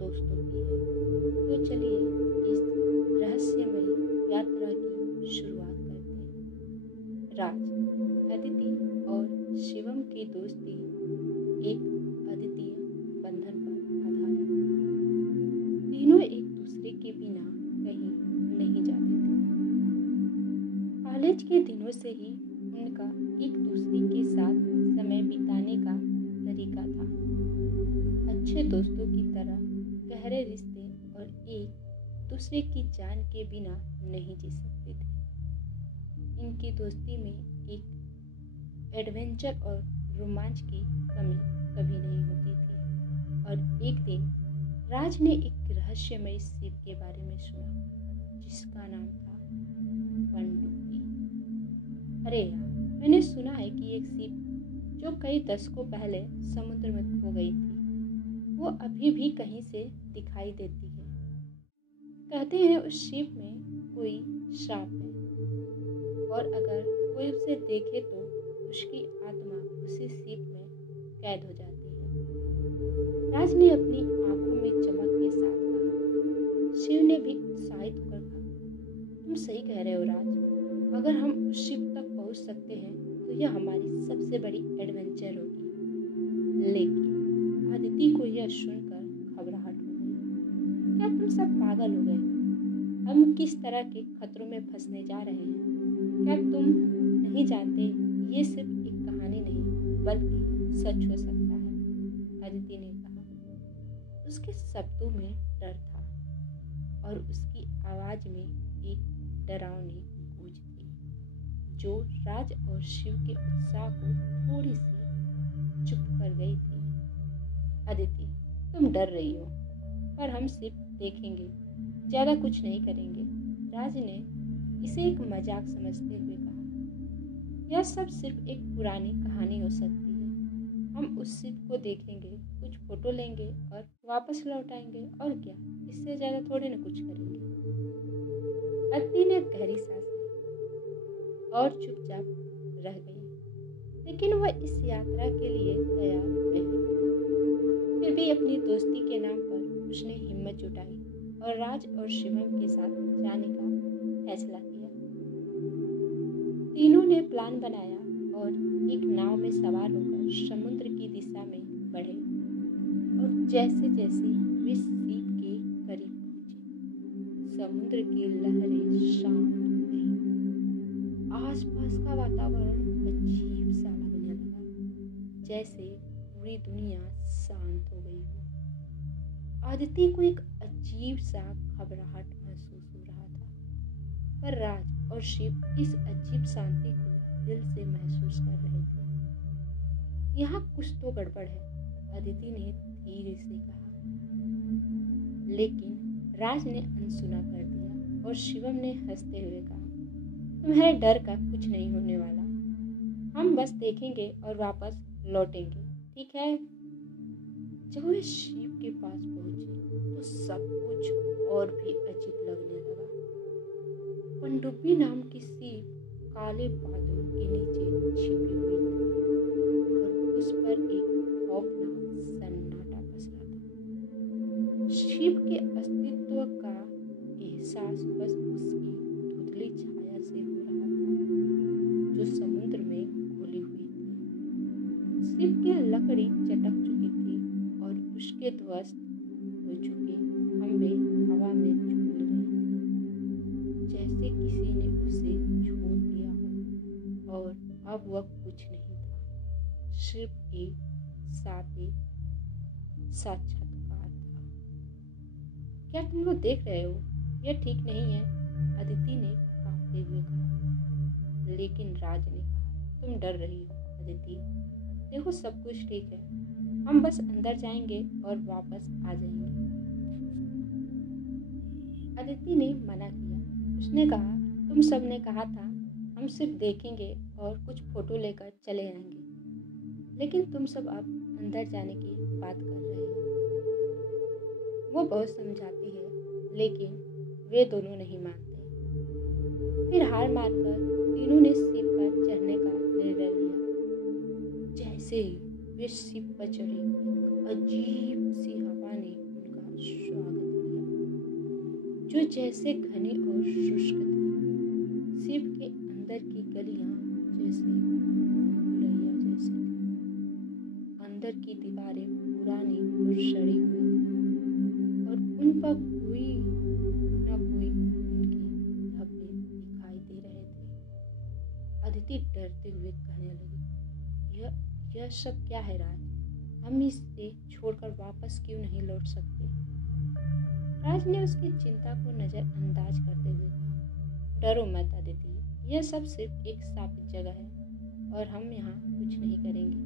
दोस्तों की है। तो चलिए इस रहस्यमयी यात्रा की शुरुआत करते हैं। राज, अदिति और शिवम की दोस्ती एक अद्वितीय बंधन पर आधारित थी। तीनों एक दूसरे के बिना कहीं नहीं जाते थे। कॉलेज के दिनों से ही उनका एक दूसरे के साथ समय बिताने का तरीका था। अच्छे दोस्तों की तरह गहरे रिश्ते और एक दूसरे की जान के बिना नहीं जी सकते थे। इनकी दोस्ती में एक एडवेंचर और रोमांच की कमी कभी नहीं होती थी। और एक दिन राज ने एक रहस्यमय सीप के बारे में सुना जिसका नाम था पनडुब्बी। अरे यार, मैंने सुना है कि एक सीप जो कई दशकों पहले समुद्र में खो गई थी, वो अभी भी कहीं से दिखाई देती है। कहते हैं उस सीप में कोई श्राप है और अगर कोई उसे देखे तो उसकी आत्मा उसी सीप में कैद हो जाती है। राज ने अपनी आंखों में चमक के साथ कहा। शिव ने भी उत्साहित होकर कहा, तुम सही कह रहे हो राज, अगर हम उस शिप तक पहुंच सकते हैं तो यह हमारी सबसे बड़ी एडवेंचर होगी। लेकिन अदिति को यह सुनकर घबराहट हो गई। क्या तुम सब पागल हो गए? हम किस तरह के खतरों में फंसने जा रहे हैं? क्या तुम नहीं जानते ये सिर्फ एक कहानी नहीं बल्कि सच हो सकता है? अदिति ने कहा। उसके शब्दों में डर था और उसकी आवाज में एक डरावनी गूंज थी जो राज और शिव के उत्साह को थोड़ी सी चुप कर गई थी। अदिति, तुम डर रही हो, पर हम सिर्फ देखेंगे, ज्यादा कुछ नहीं करेंगे। राज ने इसे एक मजाक समझते हुए कहा। यह सब सिर्फ एक पुरानी कहानी हो सकती है। हम उस शिप को देखेंगे, कुछ फोटो लेंगे और वापस लौट आएंगे, और क्या, इससे ज्यादा थोड़ी ना कुछ करेंगे। अदिति ने गहरी सांस ली और चुपचाप रह गई। लेकिन वह इस यात्रा के लिए तैयार नहीं थी। फिर भी अपनी दोस्ती के नाम पर उसने हिम्मत जुटाई और राज और शिवम के साथ जाने का फैसला किया। तीनों ने प्लान बनाया और एक नाव में सवार होकर समुद्र की दिशा में बढ़े। और जैसे जैसे वे सीप के करीब पहुंचे, समुद्र की लहरें शांत हो गईं। आसपास का वातावरण अजीब सा लगने लगा, जैसे पूरी दुनिया शांत हो गई हो। अदिति को एक अजीब सा घबराहट महसूस हो रहा था, पर राज और शिव इस अजीब शांति को दिल से महसूस कर रहे थे। यहाँ कुछ तो गड़बड़ है, अदिति ने धीरे से कहा। लेकिन राज ने अनसुना कर दिया और शिवम ने हंसते हुए कहा, तुम्हारे डर का कुछ नहीं होने वाला, हम बस देखेंगे और वापस लौटेंगे, ठीक है? जब वे शिप के पास पहुंचे तो सब कुछ और भी अजीब लगने लगा। पनडुब्बी नाम की सीप काले बादलों के नीचे छिपी हुई थी और उस पर एक खौफनाक सन्नाटा पसरा था। शिप के अस्तित्व का एहसास बस उसकी धुंधली छाया से हो रहा था जो समुद्र में घुली हुई थी। शिप की लकड़ी चटक चुकी थी और उसके ध्वस्त हो चुके खंभे हवा में झूल रहे थे, जैसे किसी ने उसे छोड़ दिया हो और अब वह कुछ नहीं था, सिर्फ एक साक्षात्कार था। क्या तुम लोग देख रहे हो? यह ठीक नहीं है, अदिति ने कांपते हुए कहा। लेकिन राज ने कहा, तुम डर रही हो अदिति, देखो सब कुछ ठीक है, हम बस अंदर जाएंगे और वापस आ जाएंगे। अदिति ने मना किया। उसने कहा, तुम सब ने कहा था हम सिर्फ देखेंगे और कुछ फोटो लेकर चले आएंगे, लेकिन तुम सब अब अंदर जाने की बात कर रहे हो। वो बहुत समझाती है, लेकिन वे दोनों नहीं मानते। फिर हार मानकर तीनों ने शिप पर चढ़ने का निर्णय लिया। जैसे ही वे शिप पर चढ़े, एक अजीब सी हवा ने उनका जो जैसे घने और शुष्क थे। शिप के अंदर की गलियां जैसे भूलभुलैया जैसी थी। अंदर की दीवारें पुरानी और सड़ी हुई थी और उन पर कोई न कोई उनके धब्बे दिखाई दे रहे थे। अदिति डरते हुए कहने लगी, यह सब क्या है राज? हम इसे छोड़कर वापस क्यों नहीं लौट सकते? राज ने उसकी चिंता को नजरअंदाज करते हुए कहा, डरो मत अदिति, यह सब सिर्फ एक स्थापित जगह है और हम यहाँ कुछ नहीं करेंगे।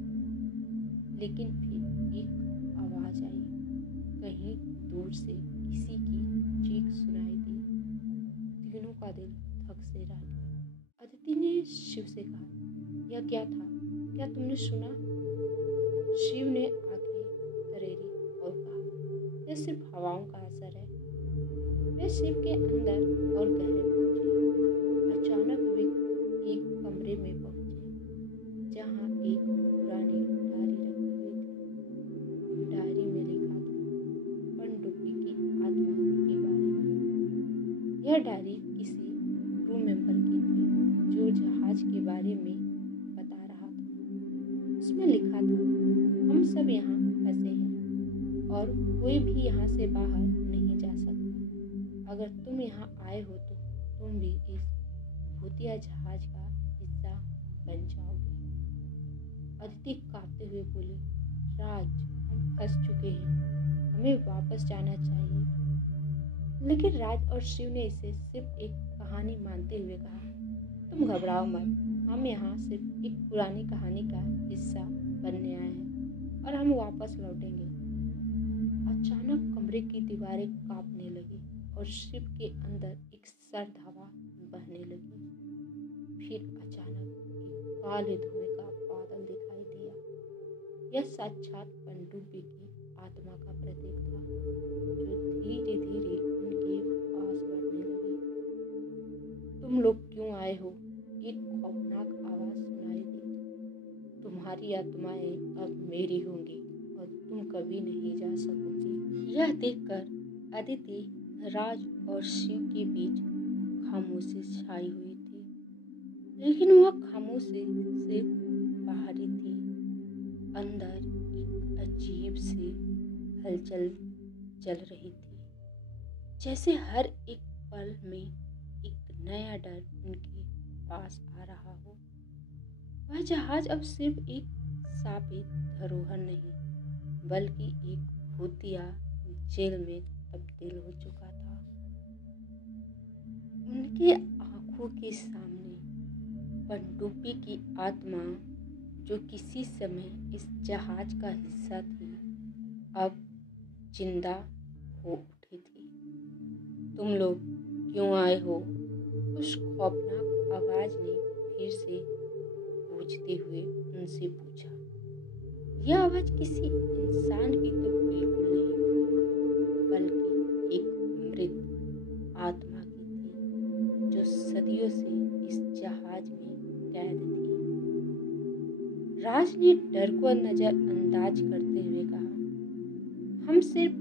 लेकिन फिर एक आवाज आई। कहीं दूर से किसी की चीख सुनाई दी। तीनों का दिल धक से रह गया। अदिति ने शिव से कहा, यह क्या था? क्या तुमने सुना? शिव ने आंखें तरेरी और कहा, यह सिर्फ हवाओं का असर है। वे शिव के अंदर और गहरे पहुंचे। अचानक वे एक कमरे में पहुंचे जहां एक पुरानी डायरी रखी हुई थी। डायरी में लिखा था पनडुब्बी की आत्मा के बारे में। यह डायरी किसी क्रू मेंबर की थी जो जहाज के बारे में बता रहा था। उसमें लिखा था, हम सब यहाँ फंसे हैं और कोई भी यहाँ से बाहर नहीं जा सकता। अगर तुम यहाँ आए हो तो तुम भी इस भूतिया जहाज का हिस्सा बन जाओगे। अदिति कांपते हुए बोली, राज, हम फंस चुके हैं, हमें वापस जाना चाहिए। लेकिन राज और शिव ने इसे सिर्फ एक कहानी मानते हुए कहा, तुम घबराओ मत, हम यहाँ सिर्फ एक पुरानी कहानी का हिस्सा बनने आए हैं और हम वापस लौटेंगे। अचानक कमरे की दीवारें कांपने लगी और शिप के अंदर एक सर्द हवा बहने लगी। फिर अचानक एक काले धुएं का बादल दिखाई दिया। यह साक्षात पनडुब्बी की आत्मा का प्रतीक था जो धीरे धीरे उनके पास बढ़ने लगी। तुम लोग क्यों आए हो? एक खौफनाक आवाज सुनाई दी। तुम्हारी आत्माएं अब मेरी होंगी और तुम कभी नहीं जा सकोगी। यह देखकर अदिति, राज और शिव के बीच खामोशी छाई हुई थी। लेकिन वह खामोशी सिर्फ बाहरी थी। अंदर एक अजीब सी हलचल चल रही थी, जैसे हर एक पल में एक नया डर उनके पास आ रहा हो। वह जहाज अब सिर्फ एक साबित धरोहर नहीं, बल्कि एक भूतिया जेल में तब्दील हो चुका था। उनके आंखों के सामने पनडुब्बी की आत्मा, जो किसी समय इस जहाज का हिस्सा थी, अब जिंदा हो उठी थी। तुम लोग क्यों आए हो? उस खौफनाक आवाज ने फिर से गूंजते हुए उनसे पूछा। यह आवाज किसी इंसान की तो बिल्कुल नहीं थी, बल्कि एक मृत आत्मा की थी जो सदियों से इस जहाज में कैद थी। राज ने डर को नजरअंदाज करते हुए कहा, हम सिर्फ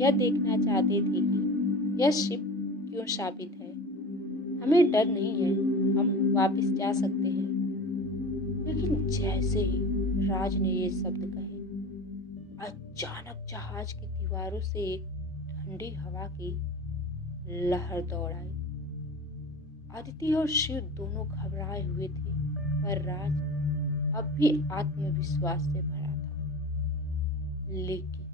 यह देखना चाहते थे कि यह शिप क्यों साबित है। हमें डर नहीं है, हम वापस जा सकते हैं। लेकिन जैसे ही राज ने ये शब्द कहे, अचानक जहाज की दीवारों से एक ठंडी हवा की लहर दौड़ आई। अदिति और शिव दोनों घबराए हुए थे, पर राज अब भी आत्मविश्वास से भरा था। लेकिन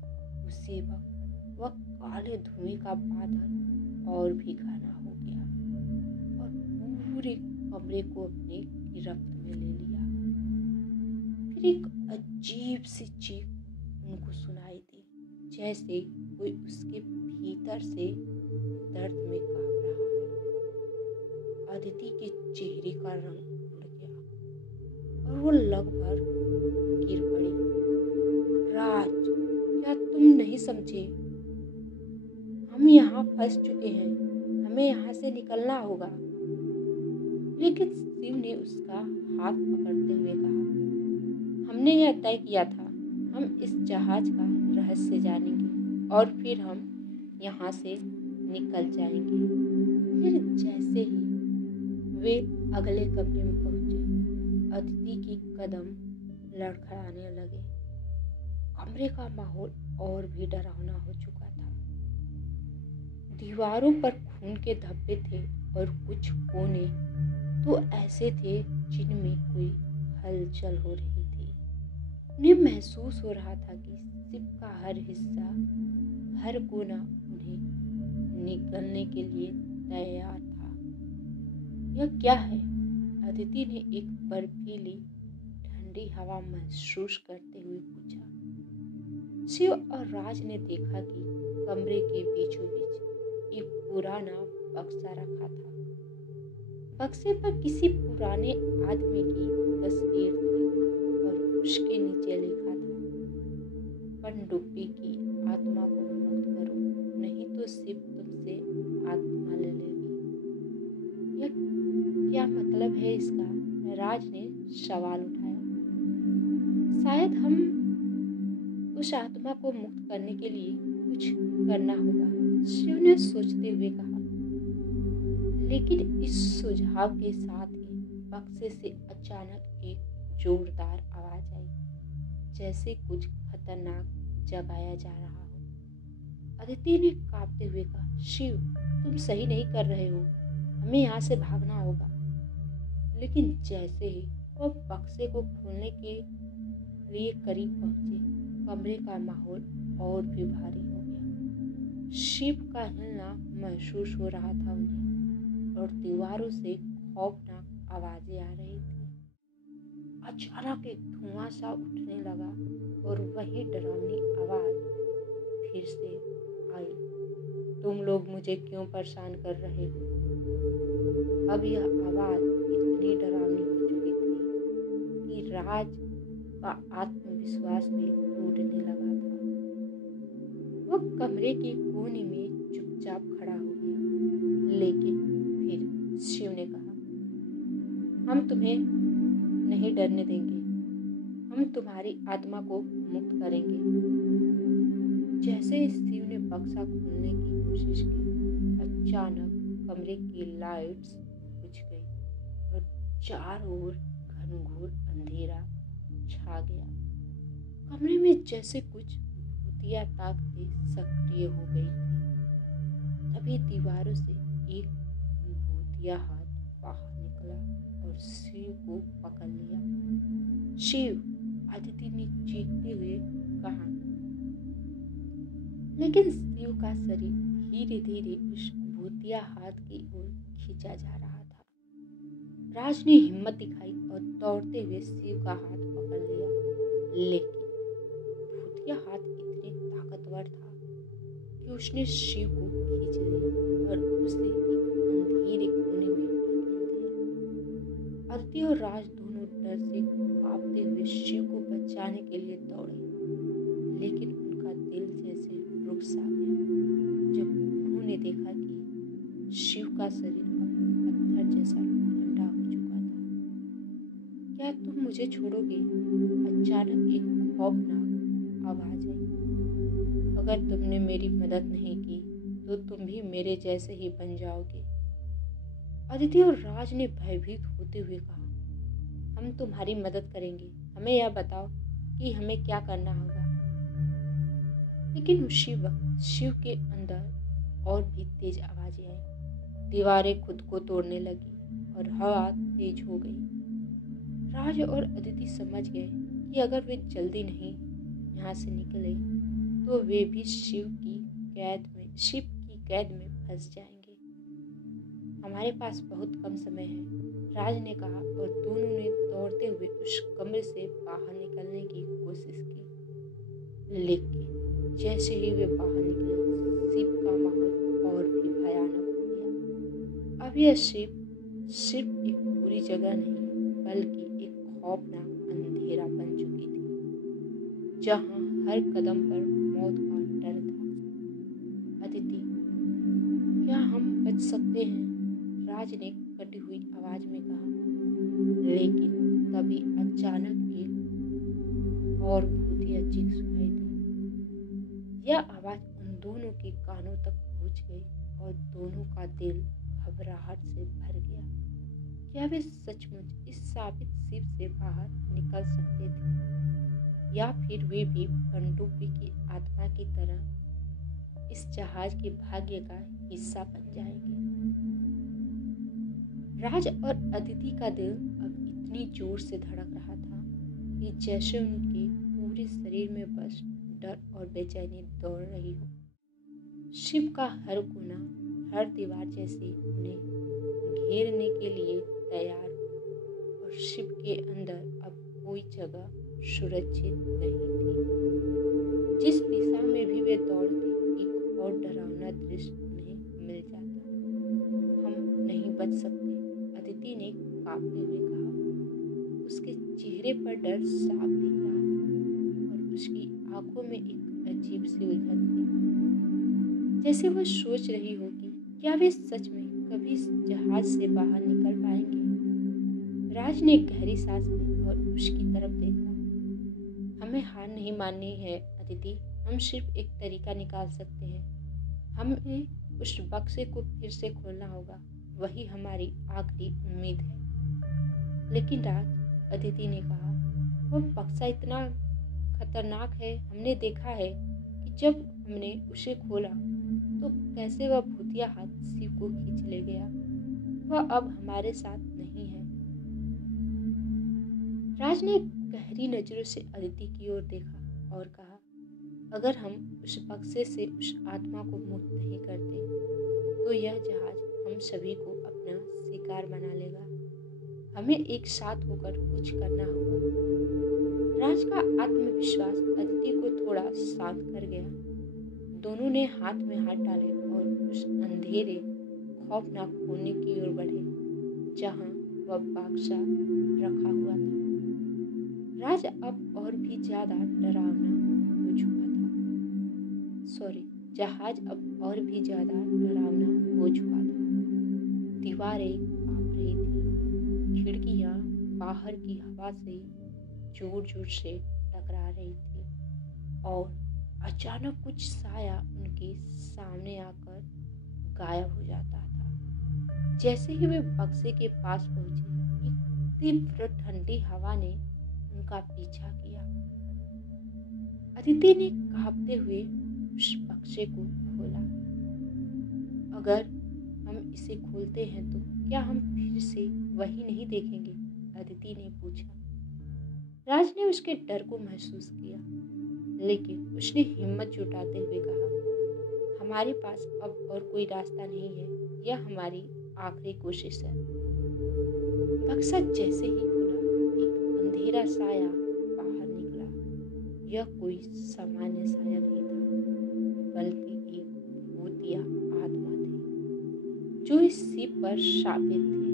उसी वक्त वह काले धुएं का बादल और भी घना हो गया और पूरे कमरे को अपने गिरफ्त में ले लिया। फिर एक अजीब सी चीख उनको सुनाई दी, जैसे कोई उसके भीतर से दर्द में कांप रहा हो। अदिति के चेहरे का रंग उड़ गया और वो लगभग गिर पड़ी। राज, क्या तुम नहीं समझे? हम यहाँ फंस चुके हैं, हमें यहाँ से निकलना होगा। लेकिन शिव ने उसका हाथ पकड़ते हुए कहा, हमने यह तय किया था, हम इस जहाज का रहस्य जानेंगे और फिर हम यहाँ से निकल जाएंगे। फिर जैसे ही वे अगले कमरे में पहुंचे, अदिति के कदम लड़खड़ाने लगे। कमरे का माहौल और भी डरावना हो चुका था। दीवारों पर खून के धब्बे थे और कुछ कोने तो ऐसे थे जिनमें कोई हलचल हो रही थी। उन्हें महसूस हो रहा था कि शिप का हर हिस्सा, हर कोना उन्हें निगलने के लिए तैयार था। यह क्या है? अदिति ने एक बर्फीली ठंडी हवा महसूस करते हुए पूछा। शिव और राज ने देखा कि कमरे के बीचों बीच एक पुराना बक्सा रखा था। बक्से पर किसी पुराने आदमी की तस्वीर थी और उसके नीचे लिखा था, पनडुब्बी की आत्मा को मुक्त करो, नहीं तो शिव तुमसे आत्मा ले लेगी। यह क्या मतलब है इसका? राज ने सवाल उठाया। शायद हम उस आत्मा को मुक्त करने के लिए कुछ करना होगा, शिव ने सोचते हुए कहा। लेकिन इस सुझाव के साथ ही बक्से से अचानक एक जोरदार आवाज आई, जैसे कुछ खतरनाक जगाया जा रहा हो। अदिति ने कांपते हुए कहा, शिव तुम सही नहीं कर रहे हो, हमें यहाँ से भागना होगा। लेकिन जैसे ही वह बक्से को खोलने के लिए करीब पहुंचे, कमरे का माहौल और भी भारी हो गया। शिव का हिलना महसूस हो रहा था उन्हें और दीवारों से खौफनाक आवाजें आ रही थी। अचानक एक धुआं सा उठने लगा और वही डरावनी आवाज फिर से आई, तुम लोग मुझे क्यों परेशान कर रहे हो? अब यह आवाज इतनी डरावनी हो चुकी थी कि राज का आत्मविश्वास भी टूटने लगा था। वह कमरे के कोने में चुपचाप खड़ा हो गया। लेकिन फिर शिव ने कहा, हम तुम्हें नहीं डरने देंगे, हम तुम्हारी आत्मा को मुक्त करेंगे। जैसे ही शिव ने बक्सा खोलने की कोशिश की, अचानक कमरे की लाइट्स बुझ गई और चारों ओर घनघोर अंधेरा छा गया। कमरे में जैसे कुछ भूतिया ताकतें सक्रिय हो गई थी। तभी दीवारों से एक भूतिया हाथ बाहर निकला और शिव को पकड़ लिया। शिव, अदिति ने चीखते हुए कहा। लेकिन शिव का शरीर धीरे धीरे उस भूतिया हाथ की ओर खींचा जा रहा था। राज ने हिम्मत दिखाई और दौड़ते हुए शिव का हाथ पकड़ लिया, लेकिन भूतिया हाथ इतने ताकतवर था कि उसने शिव को खींच लिया और उसे एक अंधेरे कोने में धकेल दिया। अदिति और राज दोनों डर से कांपते हुए शिव को बचाने के लिए दौड़े, लेकिन उनका दिल जैसे रुक सा गया जब उन्होंने देखा कि शिव का शरीर अब पत्थर जैसा ठंडा हो चुका था। क्या तुम मुझे छोड़ोगे? अचानक एक खौफनाक आवाज आई। अगर तुमने मेरी मदद नहीं की तो तुम भी मेरे जैसे ही बन जाओगे। अदिति और राज ने भयभीत होते हुए कहा, हम तुम्हारी मदद करेंगे, हमें यह बताओ कि हमें क्या करना होगा। लेकिन उसी वक्त शिव के अंदर और भी तेज आवाजें आई। दीवारें खुद को तोड़ने लगी और हवा तेज हो गई। राज और अदिति समझ गए कि अगर वे जल्दी नहीं यहाँ से निकले तो वे भी शिव की कैद में फंस जाएंगे। हमारे पास बहुत कम समय है, राज ने कहा और दोनों ने दौड़ते हुए उस कमरे से बाहर निकलने की कोशिश की। लेकिन जैसे ही वे बाहर निकले, शिव का माहौल और भी भयानक हो गया। अब यह शिव सिर्फ एक बुरी जगह नहीं बल्कि एक खौफनाक अंधेरा बन चुकी थी, जहाँ हर कदम पर मौत का डर था। अदिति, क्या हम बच सकते हैं? राज ने कटी हुई आवाज में कहा। लेकिन तभी अचानक एक और भूतिया चीख सुनाई दी। यह आवाज उन दोनों के कानों तक पहुंच गई और दोनों का दिल घबराहट से भर गया। क्या वे सचमुच इस साबित शिप से बाहर निकल सकते थे, या फिर वे भी पनडुब्बी की आत्मा की तरह इस जहाज के भाग्य का हिस्सा बन जाएंगे। राज और अदिति का दिल अब इतनी जोर से धड़क रहा था कि जैसे उनके पूरे शरीर में बस डर और बेचैनी दौड़ रही हो। शिप का हर कोना, हर दीवार जैसे उन्हें घेरने के लिए तैयार हो, और शिप के अंदर अब कोई जगह सुरक्षित नहीं थी। जिस दिशा में भी वे दौड़ते, एक और डरावना दृश्य उन्हें मिल जाता। हम नहीं बच सकते, अदिति ने कांपते हुए कहा। उसके चेहरे पर डर साफ दिख रहा था और उसकी आंखों में एक अजीब सी उलझन थी, जैसे वह सोच रही हो कि क्या वे सच में कभी इस जहाज से बाहर निकल पाएंगे। राज ने गहरी सांस ली और उसकी तरफ देखा। हमें हार नहीं माननी है अदिति, हम सिर्फ एक तरीका निकाल सकते हैं। हमें उस बक्से को फिर से खोलना होगा, वही हमारी आखिरी उम्मीद है। लेकिन राज, अदिति ने कहा, वो बक्सा इतना खतरनाक है। हमने देखा है कि जब हमने उसे खोला तो कैसे वह भूतिया हाथ शिव को खींच ले गया। वह अब हमारे साथ नहीं है। राज ने गहरी नजरों से अदिति की ओर देखा और कहा, अगर हम उस बक्से से उस आत्मा को मुक्त नहीं करते तो यह जहाज हम सभी को अपना शिकार बना लेगा। हमें एक साथ होकर कुछ करना होगा। राज का आत्मविश्वास अदिति को थोड़ा शांत कर गया। दोनों ने हाथ में हाथ डाले और उस अंधेरे खौफनाक कोने की ओर बढ़े जहां वह बक्सा रखा हुआ था। राज अब और भी ज्यादा डरावना हो चुका था। जहाज अब और भी ज्यादा डरावना हो चुका था। दीवारें कांप रही थी, खिड़कियां बाहर की हवा से जोर जोर से टकरा रही थी और अचानक कुछ साया उनके सामने आकर गायब हो जाता था। जैसे ही वे बक्से के पास पहुंचे, एक तीव्र ठंडी हवा ने उनका पीछा किया। अदिति ने कांपते हुए उस बक्से को खोला। अगर हम इसे खोलते हैं तो क्या हम फिर से वही नहीं देखेंगे? अदिति ने पूछा। राज ने उसके डर को महसूस किया, लेकिन उसने हिम्मत जुटाते हुए कहा, हमारे पास अब और कोई रास्ता नहीं है, यह हमारी आखिरी कोशिश है। बक्सा जैसे ही खुला, एक अंधेरा साया बाहर निकला। यह कोई सामान्य साया नहीं था, बल्कि एक भूतिया आत्मा थी जो इस शिप पर शापित थी।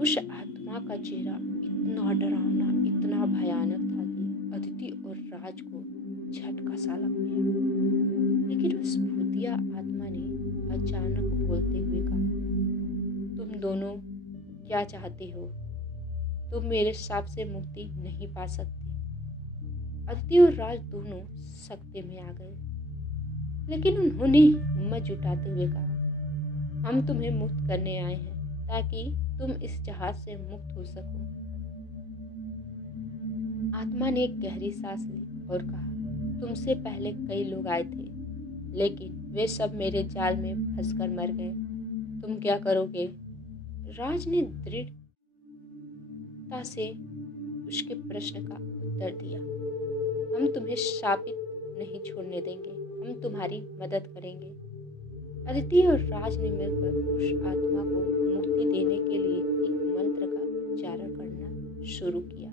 उस आत्मा का चेहरा इतना डरावना, इतना भयानक था कि अदिति और राज को झटका सा लग गया। लेकिन उस भूतिया आत्मा ने अचानक बोलते हुए कहा, तुम दोनों क्या चाहते हो? तुम मेरे शाप से मुक्ति नहीं पा सकते। अदिति और राज दोनों सकते में आ गए, लेकिन उन्होंने हिम्मत जुटाते हुए कहा, हम तुम्हें मुक्त करने आए हैं ताकि तुम इस जहाज से मुक्त हो सको। आत्मा ने एक गहरी सांस ली और कहा, तुमसे पहले कई लोग आए थे, लेकिन वे सब मेरे जाल में फंसकर मर गए। तुम क्या करोगे? राज ने दृढ़ता से उसके प्रश्न का उत्तर दिया, हम तुम्हें शापित नहीं छोड़ने देंगे, हम तुम्हारी मदद करेंगे। अदिति और राज ने मिलकर उस आत्मा को मुक्ति देने के लिए एक मंत्र का उच्चारण करना शुरू किया।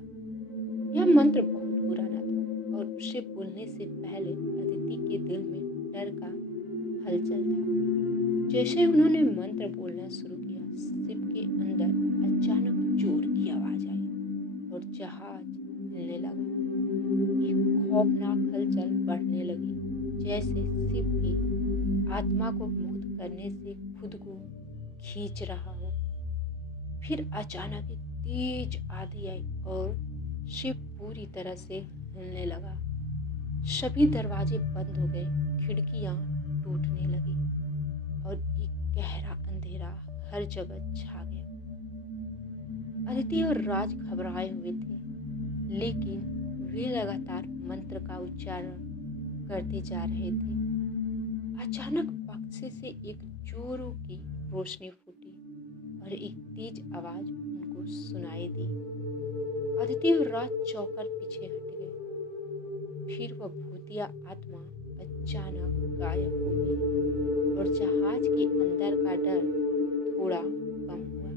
यह मंत्र बहुत पुराना था और उसे बोलने से पहले अदिति के दिल में डर का हलचल था। जैसे उन्होंने मंत्र बोलना शुरू किया, शिप के अंदर अचानक जोर की आवाज आई और जहाज हिलने लगा। एक खौफनाक हलचल बढ़ने लगी, जैसे शिप भी आत्मा को मुक्त करने से खुद को खींच रहा हो। फिर अचानक एक तेज आंधी आई और शिप पूरी तरह से हिलने लगा। सभी दरवाजे बंद हो गए, खिड़कियां टूटने लगी हर जगह छा गया। अदिति और राज घबराए हुए थे, लेकिन वे लगातार मंत्र का उच्चारण करते जा रहे थे। अचानक बक्से से एक जोरों की रोशनी फूटी और एक तेज आवाज उनको सुनाई दी। अदिति और राज चौंकर पीछे हट गए। फिर वह भूतिया आत्मा अचानक गायब हो गई और जहाज के अंदर का डर थोड़ा कम हुआ।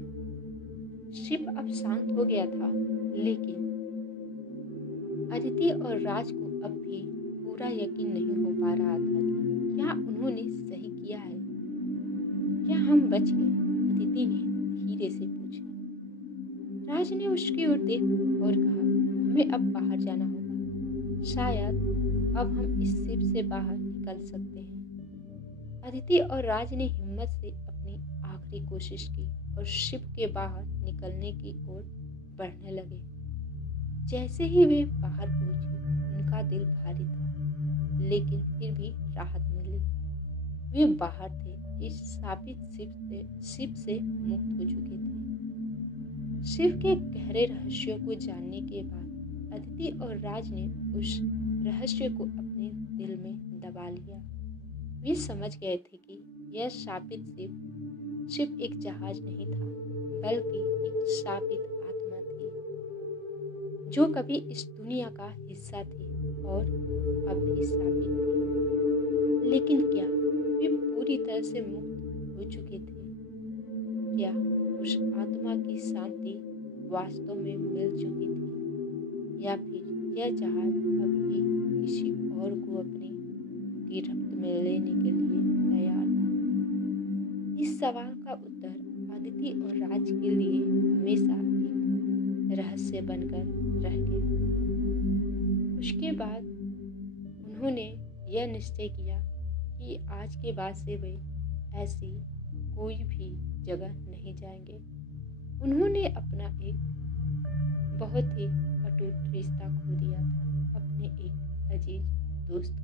शिप अब शांत हो गया था, लेकिन अदिति और राज को अब भी पूरा यकीन नहीं हो पा रहा था कि क्या उन्होंने सही किया है, क्या हम बच गए। अदिति ने धीरे से पूछा। राज ने उसकी ओर देखा और कहा, हमें अब बाहर जाना होगा, शायद अब हम इस शिप से बाहर निकल सकते हैं। अदिति और राज ने हिम्मत से अपनी आखिरी कोशिश की और शिप के बाहर निकलने की ओर बढ़ने लगे। जैसे ही वे बाहर पहुंचे, उनका दिल भारी था, लेकिन फिर भी राहत मिली। वे बाहर थे, इस शापित शिप से मुक्त हो चुके थे। शिव के गहरे रहस्यों को जानने के बाद अदिति और राज ने उस रहस्य को अपने दिल में दबा लिया। वे समझ गए थे कि यह शापित शिप एक जहाज नहीं था, बल्कि एक शापित आत्मा थी, जो कभी इस दुनिया का हिस्सा थी और अब भी शापित थी। लेकिन क्या वे पूरी तरह से मुक्त हो चुके थे? क्या उस आत्मा की शांति वास्तव में मिल चुकी थी, या फिर यह जहाज अब भी किसी और को अपनी गिरफ्त में लेने के लिए तैयार था? इस सवाल का उत्तर अदिति और राज के लिए हमेशा एक रहस्य बनकर रह गया। उसके बाद उन्होंने यह निश्चय किया कि आज के बाद से वे ऐसी कोई भी जगह नहीं जाएंगे। उन्होंने अपना एक बहुत ही अटूट रिश्ता खो दिया था अपने एक अजीज दोस्त।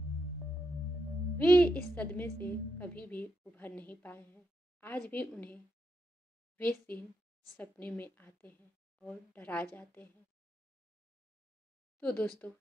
वे इस सदमे से कभी भी उभर नहीं पाए हैं। आज भी उन्हें वे सीन सपने में आते हैं और डरा जाते हैं। तो दोस्तों,